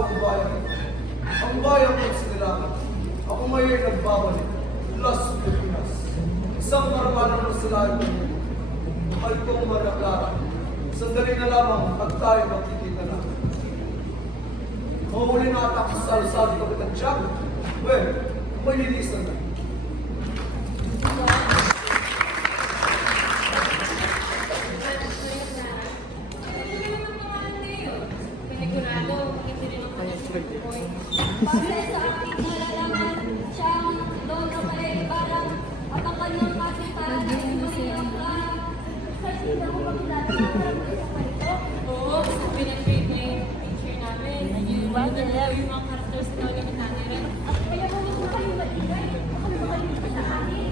ang bayan. Ang bayan ko sinilangan. Ako ngayon nagbabalik. Las Pilipinas. Isang karangalan na sila ay pamilya. Mahal kong Maria Clara. Sandali na lamang at tayo magkikita na. Mahuli na atak sa alsado Kapitan Tiago. Well, may lilisan na. Base sa aking nalalaman, siyang Don Rafael Ibarra at ang kanyang kasintahan ay si Maria Clara. Sa sino mo makilala ng isang ganito? Oo, gusto pinag-favorite picture namin. Yung mga characters na ulit natin. At kaya mo gusto kayo maligay. Baka makalimutan ka sa akin.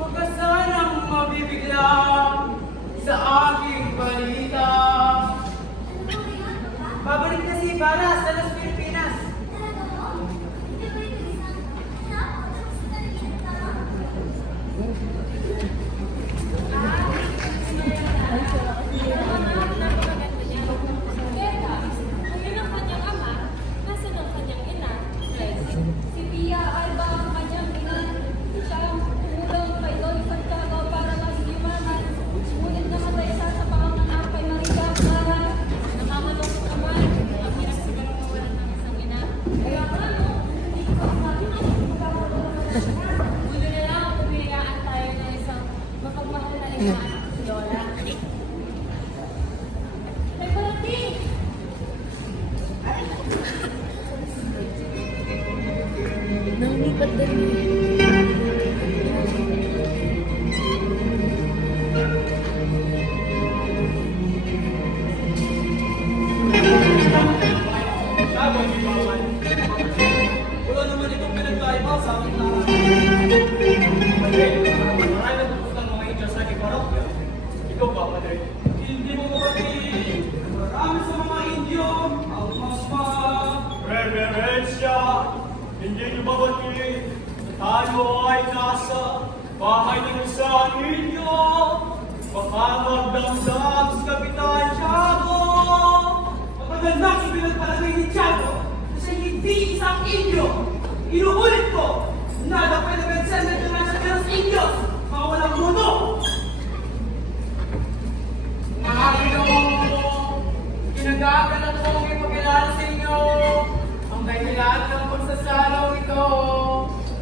Huwag ka sanang mabibigla sa aking balita. Babalik na si Ibarra sa Las Pilipinas. Si Pia Alba ang kanyang ina. Siya ang tumulong kay Don Santiago para mas yumaman. Ngunit namatay siya sa panganganak kay Maria Clara. Nakakalungkot naman. Ang hirap siguro mawalan ng isang ina. Kaya nga, no, hindi ko sabi na Bulo na lang kung pinayaan tayo na isang mapagmahal na ina at si Lola. may parating. Nanglipat din. Tiago, hindi pa naman. Wala naman itong pinagkaiba sa aking lahat. Padre, marami na pupunta ng mga India sa aking parokya. Ikaw ba, Padre? Hindi mo marating. Marami sa mga Indio ang masma. Reverensya, hindi niyo ba batiin? Tayo ay nasa bahay ng isang Indio. Baka magdamdam sa Kapitan Tiago. Magandang ipinagpalagay ni Tiago na siya hindi isang Indio. Inuulit ko, nada pwede pensar na nasa los Indios, mga walang mundo. Mga Ginoo, kinagagalak kong ipakilala sa inyo ang dahilan ng pagsasalaw ito,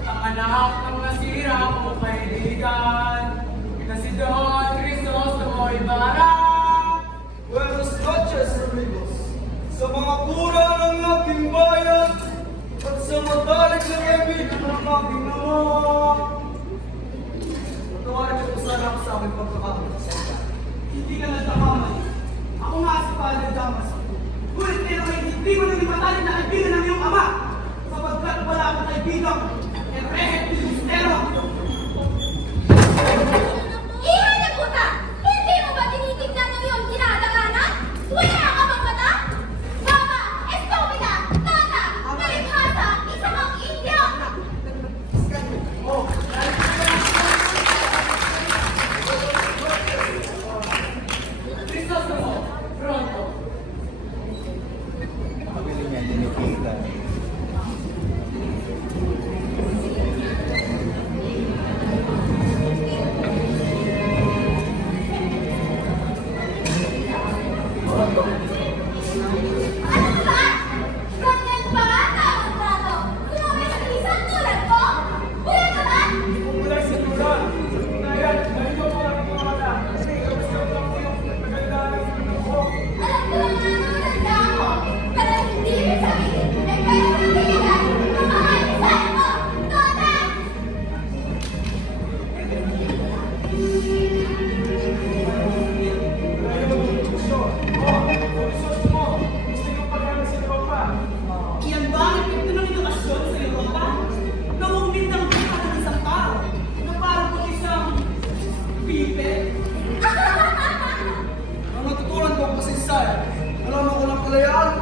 ang anak ng nasira kong kaibigan, na si Don Crisostomo Ibarra. Buenos noches, amigos. Sa mga kura ng aking bayan at sa madalig na kaibigan ng aking ama. Patawarin niyo po sana ako sa aking pagkakamit sa salita. Hindi ka nagkakamali. Ako nga si Padre Damas. Ngunit kayo ay hindi mo naging matalik na kaibigan ng iyong ama. Sapagkat wala akong kaibigang Enrique Pilistero. Iha na puta! Hindi mo ba tinitignan ng iyong kinadakanan? Wala ka bang mata? Baba! Estúpida! Tata! Nalimhasa! Isa kang Indio! Oh, Crisostomo, pronto. Pabili niya, dinikita.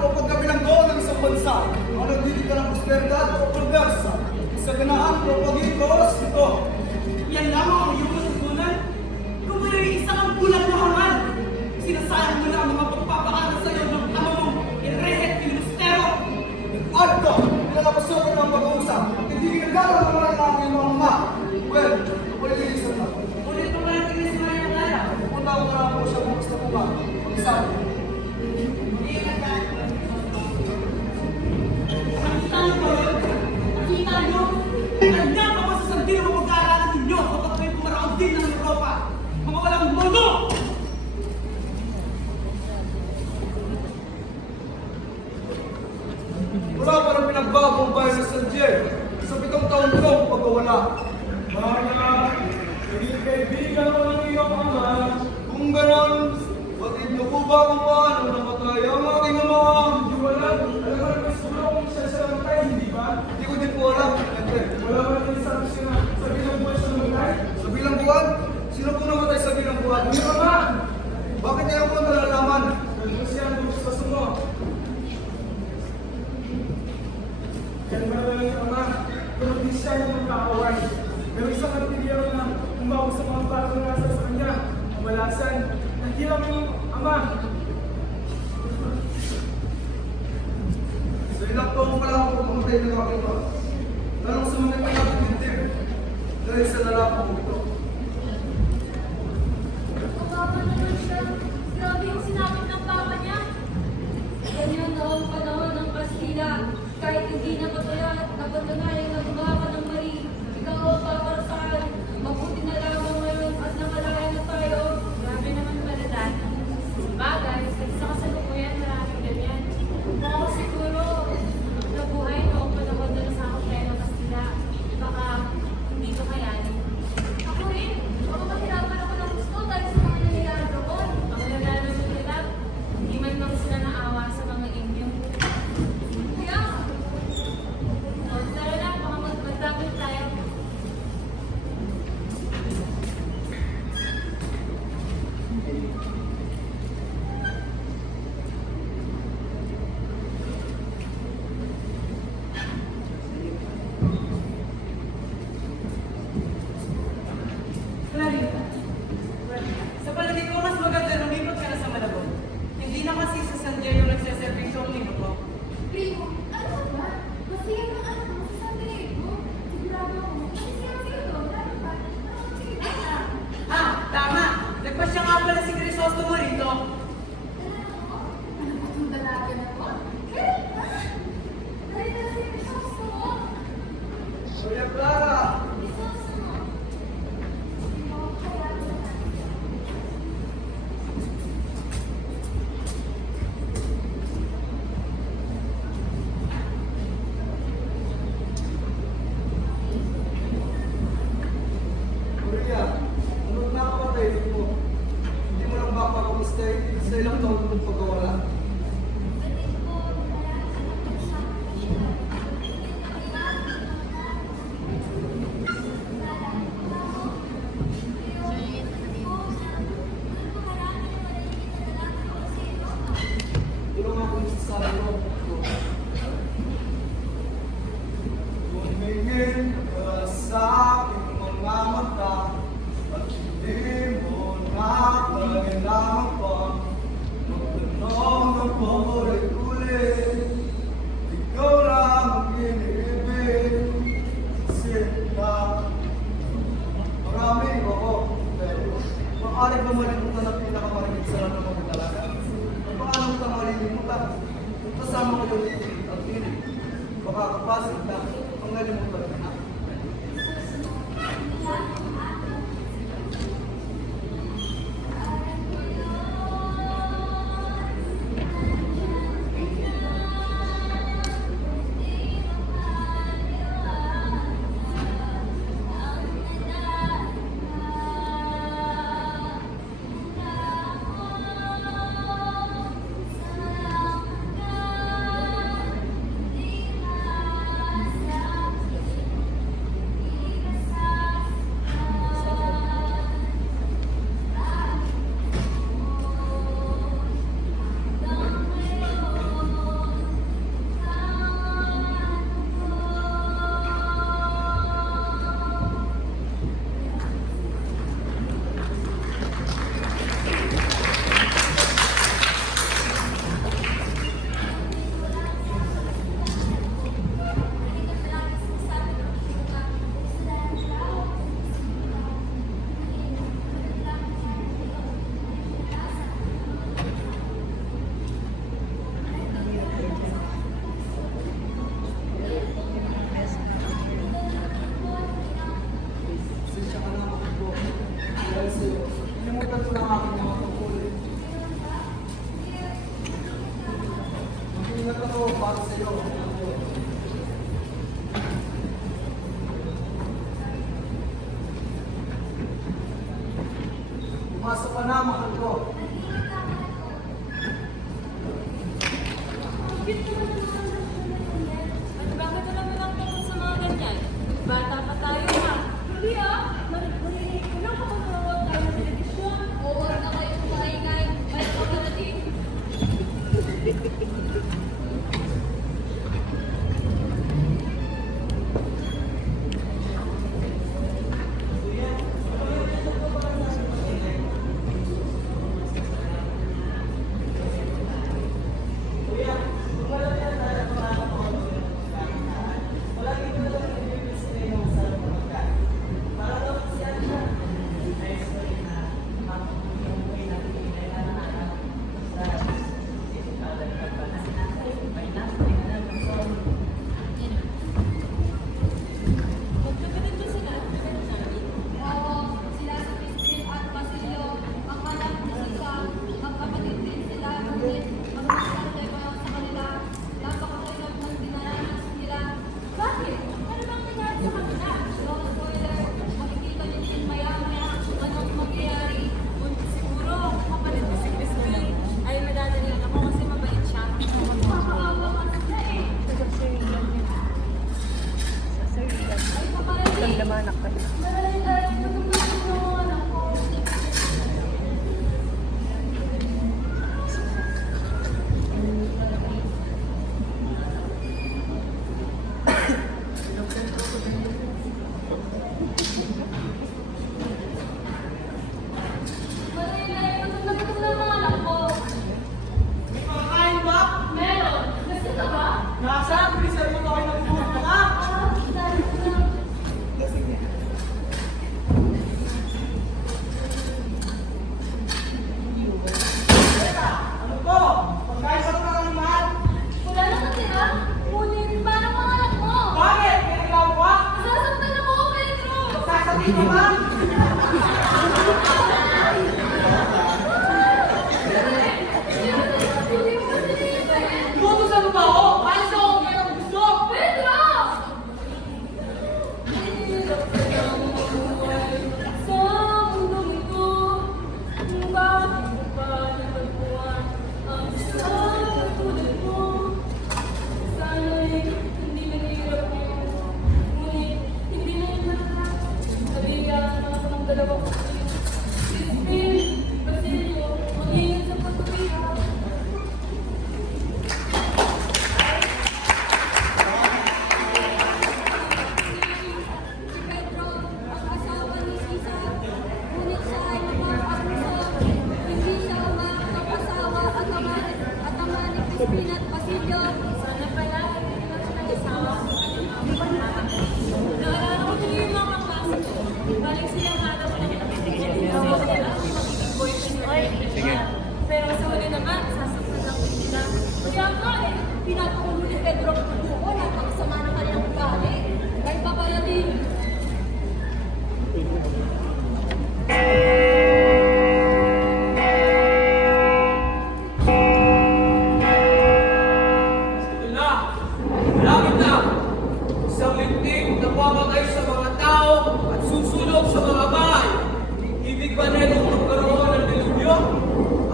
o pagkabilanggo ng isang bansa, ang nagdidikta ng prosperidad o progresa, sa ganaan o pag-iigos ito. Yan lamang ang iyong matutunan. Kung mayro'y isang ang bulang na hangal, sinasayang mo na ang mga pagpapaaral sa iyo ng ama mong Enrique Filibustero. Alto, nilalapasok ko ng pag-uusap. Hindi ginagawa ng mga namin mga ama. Well, napalilisan na. Ngunit kung malating na si Maria Clara, Pupunta ko na po siya kung gusto ko ba. Mag-isabi. nakita niyo ba yun? Nakita niyo? Kanya pa ba sa sandilo mo pag-aaralan ninyo kapag may pumaraon din ng Europa? Mga walang modo! Wala pa rin pinagbago ang bayan ng San Diego sa 7 taon kong pagkawala. Mga naging kaibigan ko ng iyong ama. Kung ganon, batid mo po ba kung paano namatay ang aking ama? Hindi wala. Alam mo na gusto ko kung siya siya namatay, hindi ba? Hindi ko din po alam. Wala ba natin sabi siya na sa bilang buwan siya namatay? Sa bilang buwan? Sino po namatay sa bilang buwan? Hindi ba ba? Bakit niya po nalalaman? Kasi siya ang gusto sa sumo. Kaya ba naman ang ama, kung hindi siya yung magkakaway. Pero isang artilero na umawag sa mga batang nasa sa kanya, kamalasan, naghilang yung ama. So ilang taon pa lang ako pumatay ng aking ama. Lalong sumunod pa lang hindi. Dahil sa lalakang ito. Kababa naman siya. Grabe yung sinabi ng papa niya. Ganyan daw ang panahon ng Kastila. Kahit hindi napatunayan na gumawa ng mali, ikaw ang paparusahan. Mabuti na lamang ngayon at nakalaya na tayo. Grabe naman pala dati. Bagay, sa kasalukuyan maraming ganyan. Ako siguro, nabuhay noong panahon na sa ako tayo ng Kastila. Baka hindi ko kayanin. Ako rin, baka mahirapan ako ng gusto dahil sa mga nangyayari doon. Ang naglalaro nila, hindi man lang sila naawa sa mga Indio. Kaya, tara na, baka magtapos tayo. Clarita, sa palagay ko mas maganda lumipat ka na sa Malabon. Hindi na kasi sa San Diego nagsaservisyo ang lino ko. Primo, ano ka ba? Masaya ng anak mo sa San Diego. Sigurado ako, masaya doon. Lalo pa, sige na. Ah, tama! Nagpasya nga pala si Crisostomo rito. Ano ba itong dalaga na to? Kailan na? Narito na si Crisostomo. Kuya Clara! Crisostomo. Hindi mo kaya na. Maria, ano nakapatay mo? Hindi mo lang ba papamistay sa ilang taon kong pagkawala? Tulong ako sa sarilo. Tumingin ka sa aking mga mata at hindi mo na kailangan pa magtanong ng paulit-ulit. Ikaw lang ang iniibig. Sila marami, oo, pero maaari ba malimutan ang pinakamarigit sa lahat ng mga talaga? Paano ka malilimutan? Kasama ito para sa iyo. Pumasok ka na, mahal ko. At bakit alam mo lang tungkol sa mga ganyan? Bata pa tayo ha. Hindi ah. Marinig ko lang kapag nanonood tayo ng telebisyon. O huwag na kayo kumaingay. Kahit kapatid. Magkapatid ba sila? Oo, sila sa Crispin at Basilio, ang anak ni Sisa, magkapatid din sila, ngunit magmahal tayo sa kanila, napakahirap ng dinaranas nila. Bakit? Ano bang nangyari sa kanila? No spoiler, makikita niyo din maya-maya kung anong mangyayari. Siguro, kapatid ko si Crispin ay madadalian ako kasi mabait siya. Makakaawa ka na siya eh. Ay, paparating. Dahil matutulog ng mga anak ko. Dahil matutulog ng mga anak ko. May makakain ba? Meron. Gusto ka ba? Nasaan? Bilisan mo na kayo ng food. Ha? Dahil ko lang. Teka, ano to? Pagkain sa mga animal? Wala na natira. Ngunit paano mga anak mo? Bakit? May ikaw ba? Sasaktan ako, Pedro! Sasabihin mo ba? Iutusan mo ba ako? Alis ako kung kailan gusto. Pedro! Sa mundong ito, bakit mo pa natagpuan ang isang tulad mo? Sana'y hindi nangyayarap yun, ngunit hindi na yun lahat. Nabigyan ako ng dalawang kapatid. Crispin, Basilio, mag-ingat sa pagkabihag. Si Pedro, ang asawa ni Sisa, ngunit siya ay napapag-usap. Hindi siya makakapasawa at ama ni Crispin at Basilio. Sana pala, hindi na siya nag-asawa. Naalala ko tuloy yung mga kaklase ko. Balik silang hanap ko na kinakitikin nila sila magiging boyfriend or girlfriend. Pero sa huli naman, sasaktan lang din nila. Kaya nga eh, pinapakulo ni Pedro ang buko na pagsama ng kanyang ugali. Dahil paparating. Ito na! Malapit na! Isang linting na pumatay sa mga tao at susunog sa mga bahay. Ibig ba netong magkaroon ng dilubyo?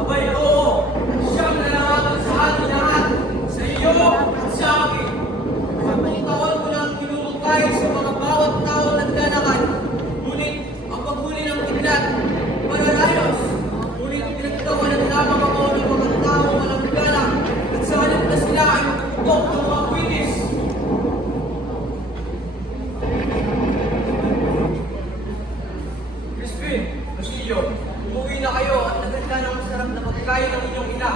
Abay, oo! Siyang nalahanan sa atin lahat, sa iyo at sa akin. 10 taon ko nang tinutukay sa mga bawat tao nagdanakan. Ngunit ang paghuli ng kidlat, manalayos. Ngunit pinagtawanan lamang ako ng mga tao walang galang at sa halip na sila ay magputok ng mga kwitis. Crispin, Basilio, umuwi na kayo at naganda ng masarap na pagkain ng inyong ina.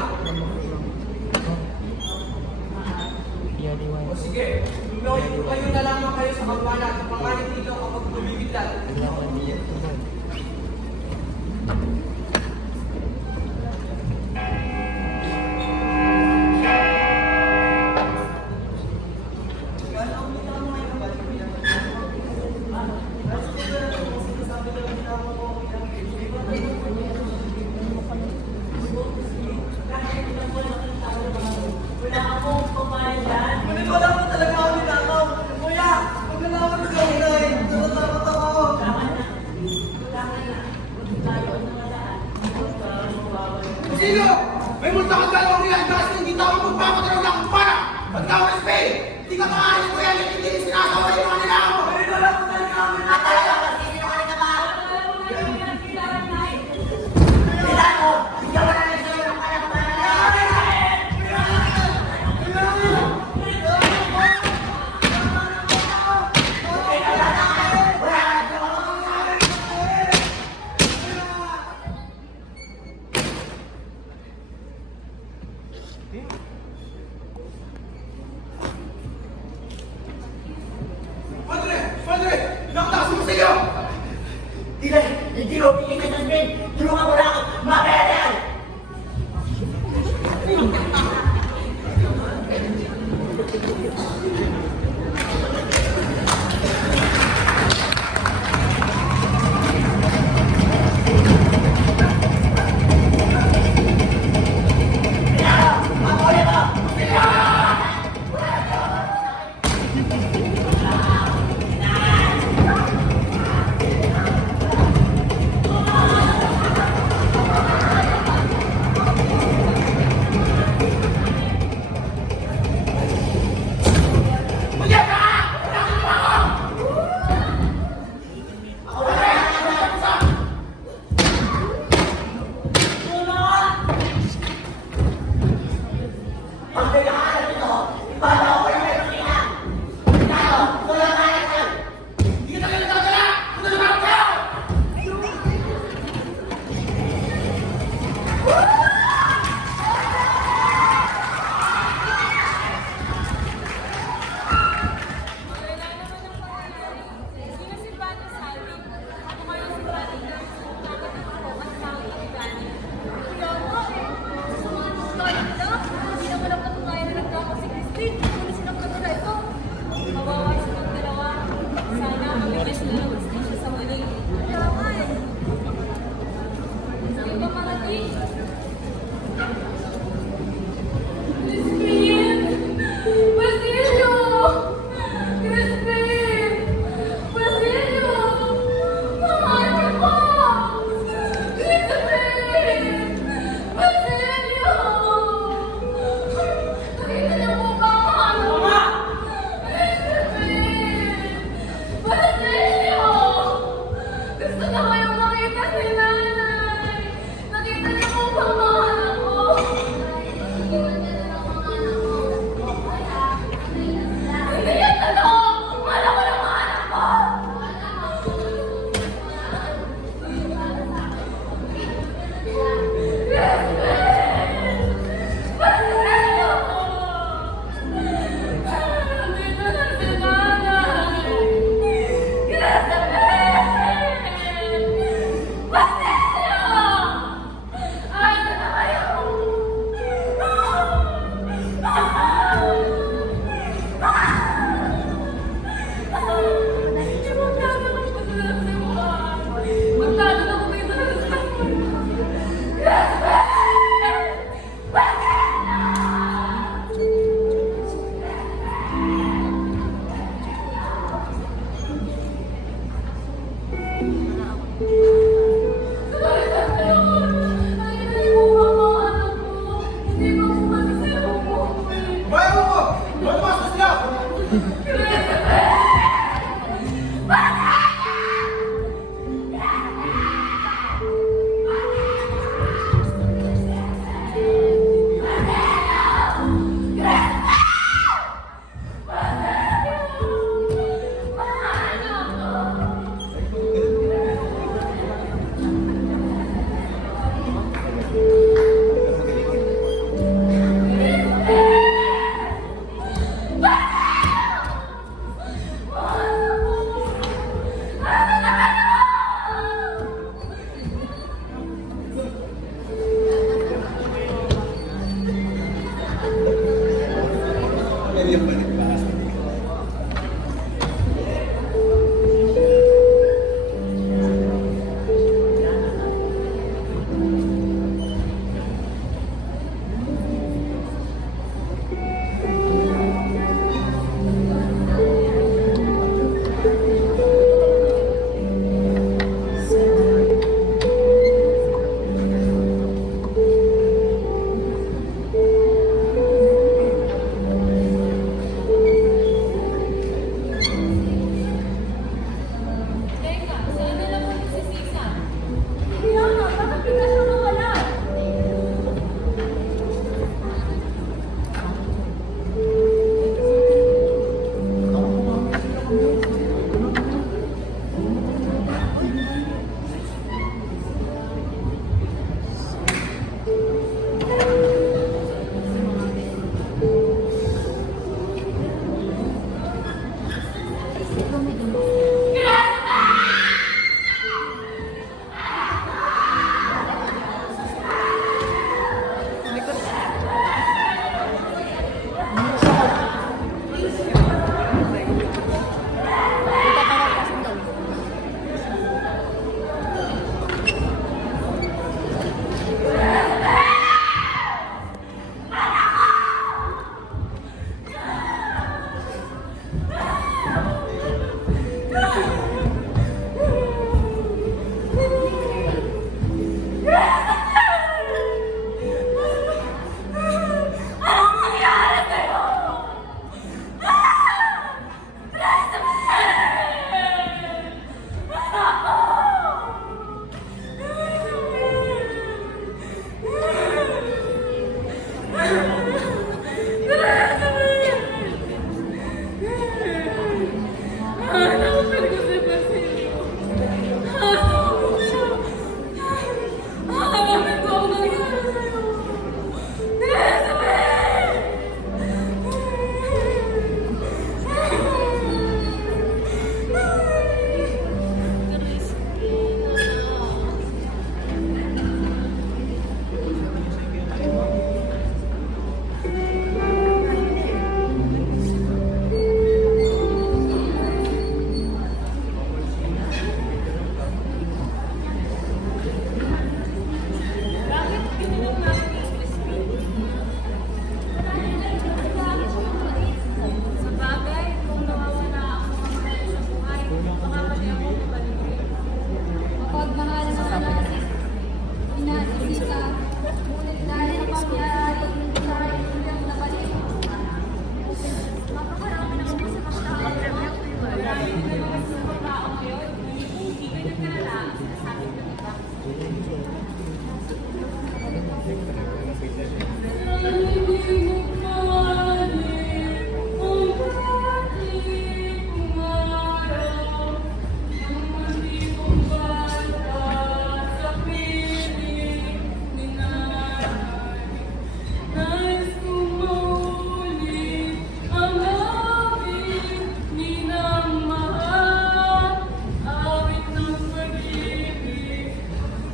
O sige, kayo na lamang kayo sa kampana at pangalit dito kapag lumibigtan. Wala akong pamahal yan kasi hindi tao magpapatalaw lang ang para. Pag ikaw respect, hindi ka maaari ko yan, hindi sinasawa yung mga nila ako. Ay, wala ko talaga kami. At talaga, kasi sinungaling ka ba? Kailan mo, hindi ka wala na sa'yo ng kaya ka. Padre! Padre! Nakatakas mo sa iyo! Hindi mo pinigay sa spin! Tulungan mo lang ako! Mabere! Pag kailangan ito, ipalaw ko yung meron niya! Tayo! Wala na yan! Hindi ka talaga nagkakala! Kung nagkakala kayo! Bayaw mo! Lumabas na sila!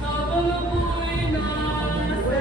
Habang ako'y nasa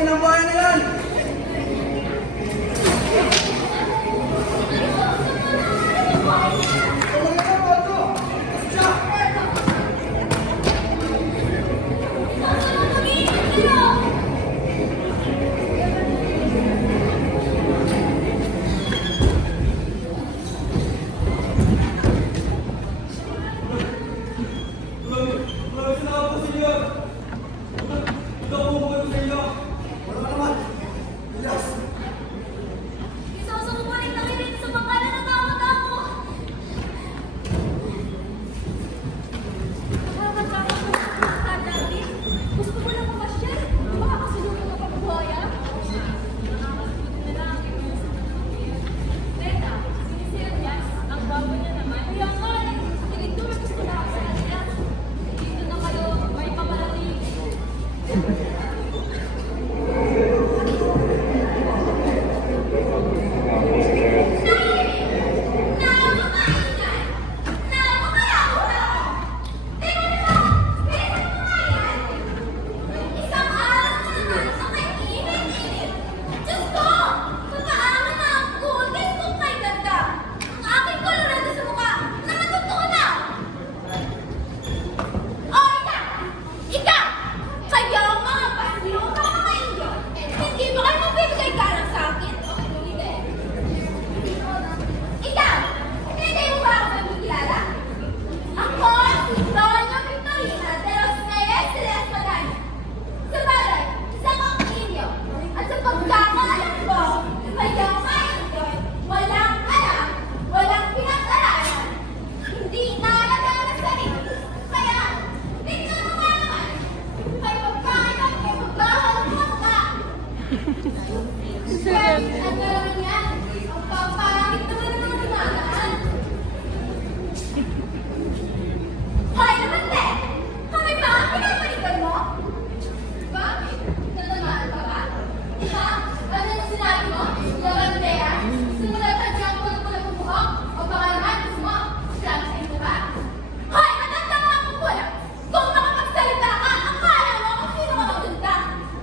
akin ang bahay na yan! Maraming salamat po sa inyo. Ito po po sa inyo. Wala naman! Ilyas! Isusukurin na rin sa mga natatakot ako. Nakakatawa. Gusto ko lang mamasyal. Makakasulungan ng pagbuhaya. Nakakasulit na lang. Teka, sinisir niya. Ang bago niya naman. Kaya nga, direktor, gusto na ako sa kanya. Dito na kayo, may pamarating. Isang araw na naman ang kay-init-init. Diyos ko! Pagkaalam na ang goodness kong kay ganda. Ang aking kolorado sa mukha na matutunaw. O, ikaw! Ikaw! Kayo ang mga pasyo ka mga inyo. Hindi ba kayo magbibigay galang sa akin? Hindi. Ikaw! Hindi mo ba ako nagkikilala? Ako si Doña Victorina de los Reyes de las Magallanes. Sa bagay, isang ang inyo. At sa pagkakaalam ko, kayo ngayon doon, walang alam, walang pinag-aralan, hindi naalagaan ang sarili. Kaya, tingnan mo nga naman, may pagkailan kay magkahalong ka. Sir, ano naman yan? Ang papangit naman ng mga dumadaan. Hoy, naman te! Kami ba ang pinapalitan mo? Bakit? Natamaan ka ba? Ha? Ano yung sinabi mo? Lavandera? Simulat na dyan ko ng pulang buhok? O baka naman gusto mo? Slam sa inyo ba? Hoy! Matanda mo ang kukulang! Kung makapagsalita ka, akala mo kung sino ka maganda!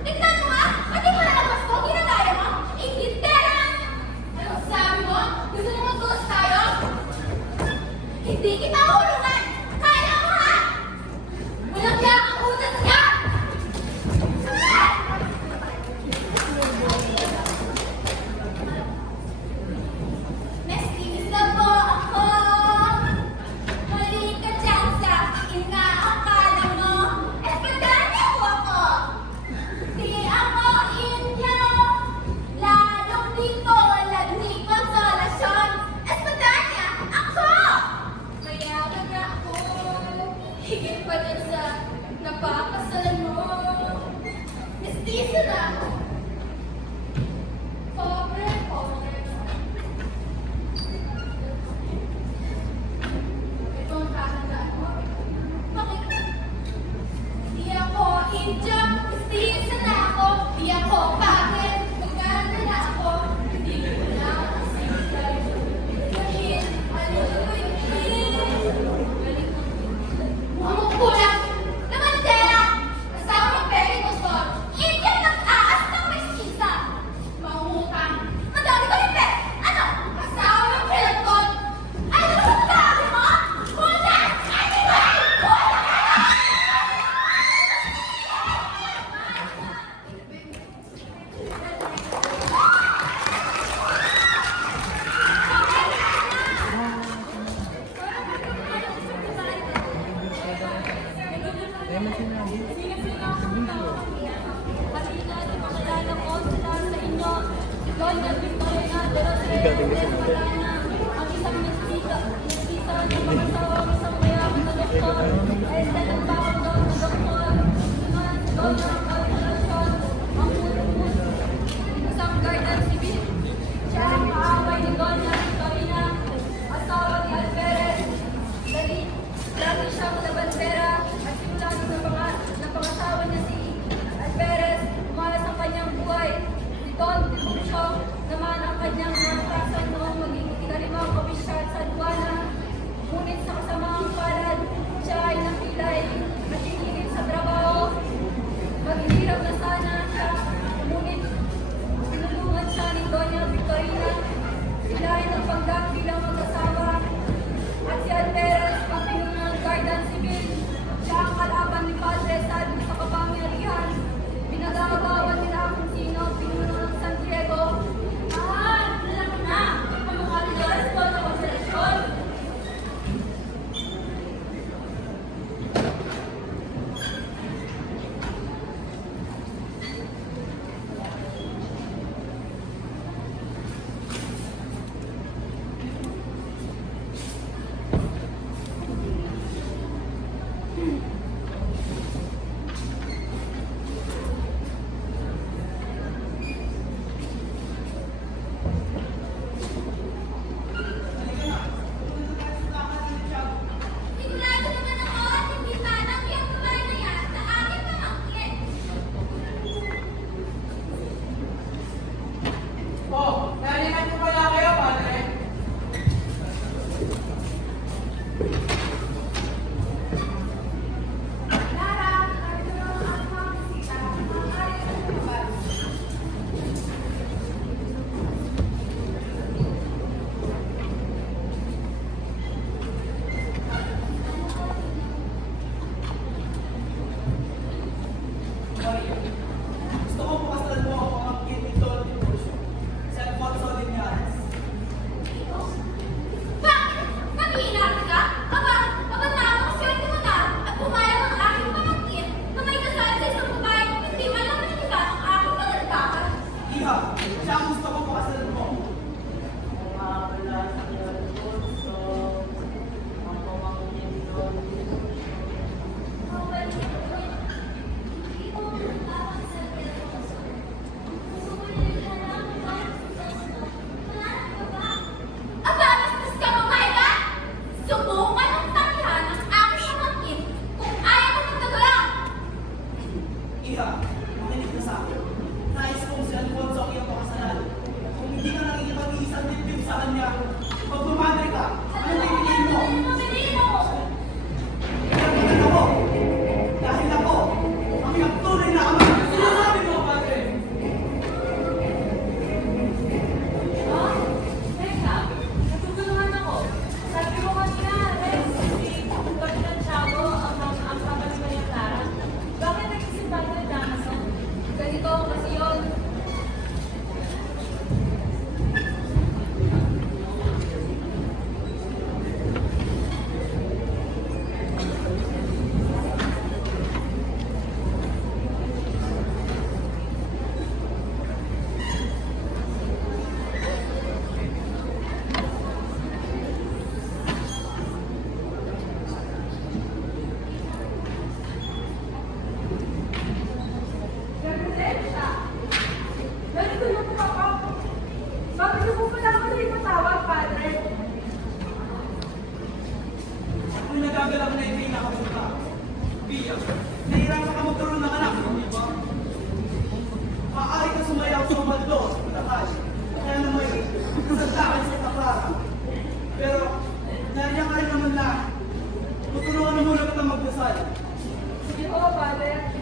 Tignan mo nga! Pati mo nalabas ko, ginagaya mo! Ingintera! Anong sabi mo? Gusto mo mag-ghost tayo? Hindi kita hulungan! Kaya mo ha? Walang yak ang utas niya! Mestiza po ako! Mali ka dyan sa inaakala mo! Espadanya po ako! Di ako inyo! Lalong di ko walang ni konsolasyon! Espadanya ako! Mayaman na ako! Higit pa dyan sa napakasalan mo! Mestiza na ako! Pobre. Ito ang kakandaan mo. Bakit? Di ako India, mestiza na ako. Di ako bakit, magkanda na ako. Hindi ko na masigay. Dahil, aluloy, ang kulang na bandera. Kasama ng Perry Costor. India nag-aas ng mestiza. Mangungutang. Madami ko yung pet. Ano? Kasama ng Pelagton. Ano ba sabi mo? Kulang! Anyway! Kulang! Halina at ipakilala ko sila sa inyo. Doña Victorina de los Reyes de Magdalena, ang isang mestiza na mag-asawang isang mayaman na doktor. Este ng bawang daw na doktor. Sunod si Doña Alcalacion, ang puno-puno. Isang guardian civil. Siya ang kaaway ni Doña Victorina, asawa ni Alvarez. Dali, lagi siyang labandera at simula ng pangasawa niya si Alvarez, umalas ang kanyang buhay. Si Don Tiburcio naman ang kanyang natasan noong maging mundo sa Bulacan. Kaya naman, isasanda kayo sa Takara. Pero, nandiyan ka rin naman na. Tutulungan na muna kita magdasal. Sige po, Father.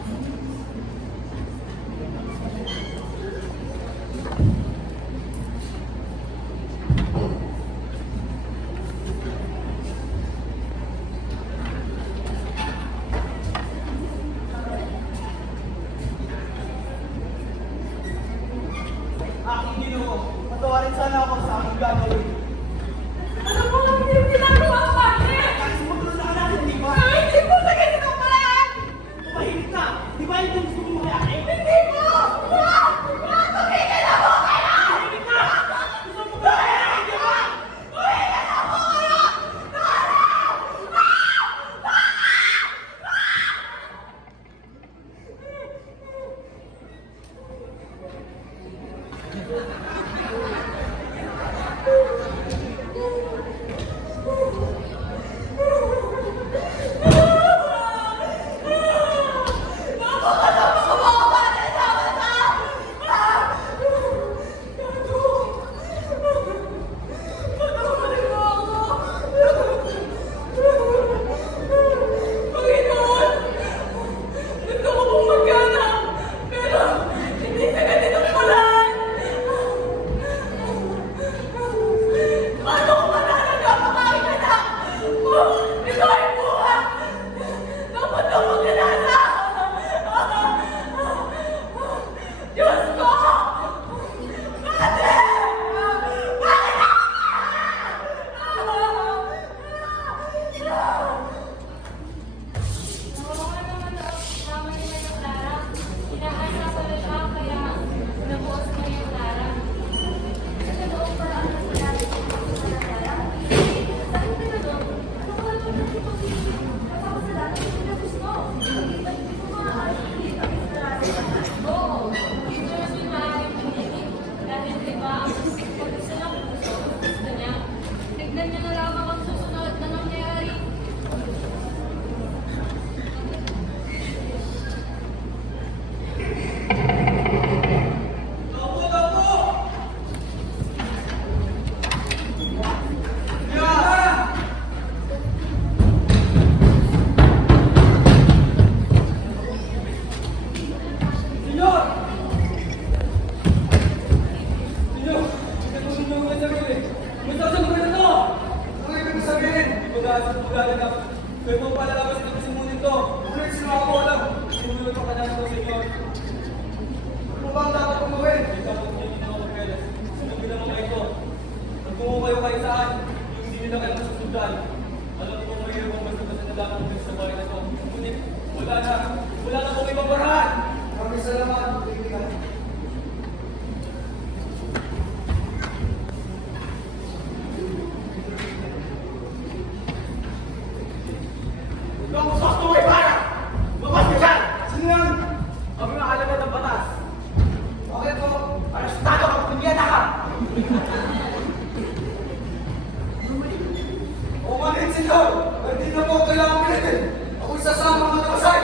Aking Ginoo, patawarin sana ako sa aking gagawin. Ano po ang hindi ginagawa, Father? Kasi sumusunod na ka natin, di ba? Ay, hindi po sa ganito paraan! Tumahimik ka! Di ba yung gusto mo mayakin? Hindi po! Wag! Wag! Tumigil na po kayo! Tumahimik ka! Gusto mo ba mayakin, di ba? Tumigil na po kayo! Panginoon! Gusto ko pong maghanap, pero hindi sa ganitong paraan! Paano ko matalagang makakita kung ito ay buwan ng mundo mong ginasa? Diyos ko! Bakit? Bakit ako? Nawawalan naman daw naman nila yung Clara. Hinahasa pala siya, kaya nabuos na yung Clara. Ano daw para ang kasalanan ko sa Clara? Bakit na daw? Ano ka daw ng ipag-ibig? Kapakasalanan ko sila gusto. Hindi ba hindi ko maaaring hindi ang kasalanan? Oo, hindi ko na siya maaaring pinigil. Dahil diba, pag isa lang gusto niya, tignan niya na lamang ang susunod na nangyayari. Tapo! Tapo! Yeah! Senyor! Senyor! Ito sa inyo ang sabihin. Kumusta sa mga ito? Ano ibig sabihin? Hindi ko gaganap. Kayo mo palalabas ito sa ngunit to. Ulit sila ako alam. Sinunod ko ka na ito, Senyor. Ano ba ang dapat kong gawin? Hindi ka hindi na ako magpelas. Sunugin ang mga ito. Magtungo kayo kahit saan, yung hindi nila kayo masusundan. Alam ko mayroon kung basta-basta na lang ang sa bahay na ito. Ngunit wala na kong ibang paraan. Maraming salamat. Kaibigan. Kung gusto mo ibara! Lumabas ka dyan! Sino yan? Kami ang alamat ng batas. Bakit po? Arestado ka! Punyeta ka! O manit senyor! Hindi na po kailangan pilitin. Ako'y sasama ang matapasay.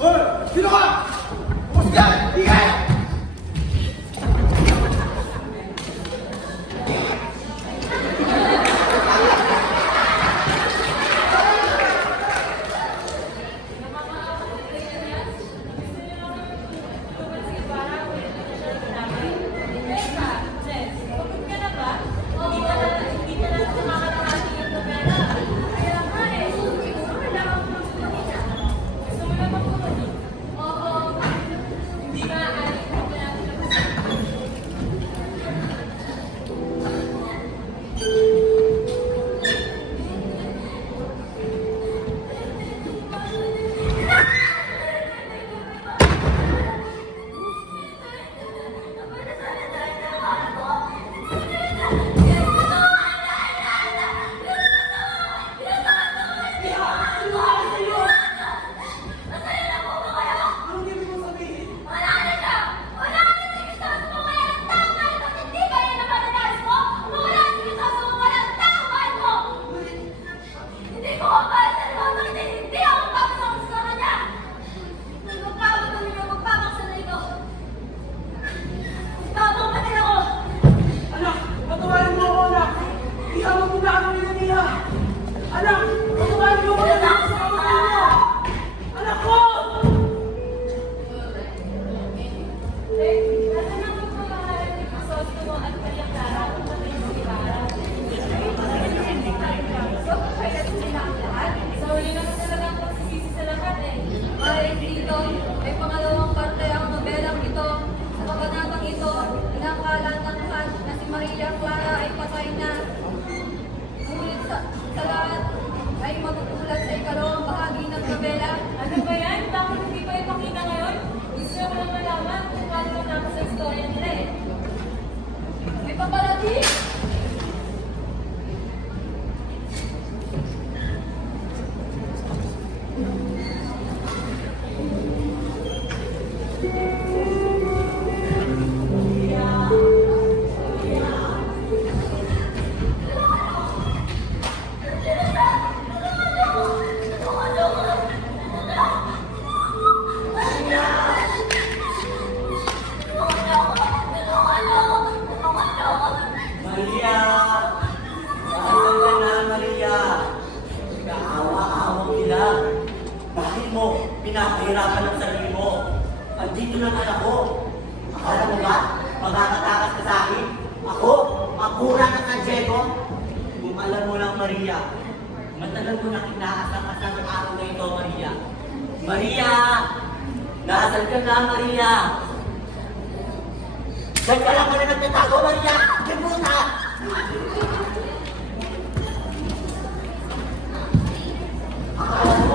Hoy! Sino ka? Pumasok dyan! Ingay! Oo. Maria Clara ay patay na. Ngunit sa lahat ay magtutulad sa ikalawang bahagi ng nobela. Ano ba yan? Bakit hindi pa ipakita ngayon? Gusto ko lang malaman kung paano natapos ang istorya nila eh. May paparating! Maria! Nasaan ka na, Maria? Naawa-awa nila. Bakit mo pinapahirapan ang sarili mo? Andito lang anak ko. Akala mo ba, magkakatakas ka sa akin? Ako, ang pura ng San Diego? Kung alam mo lang, Maria, matagal mo nang inaasang-asang ang araw na ito, Maria. Maria! Nasaan ka na, Maria? Diyan ka lang pala nagtatago, Maria! Kibuta! Akala mo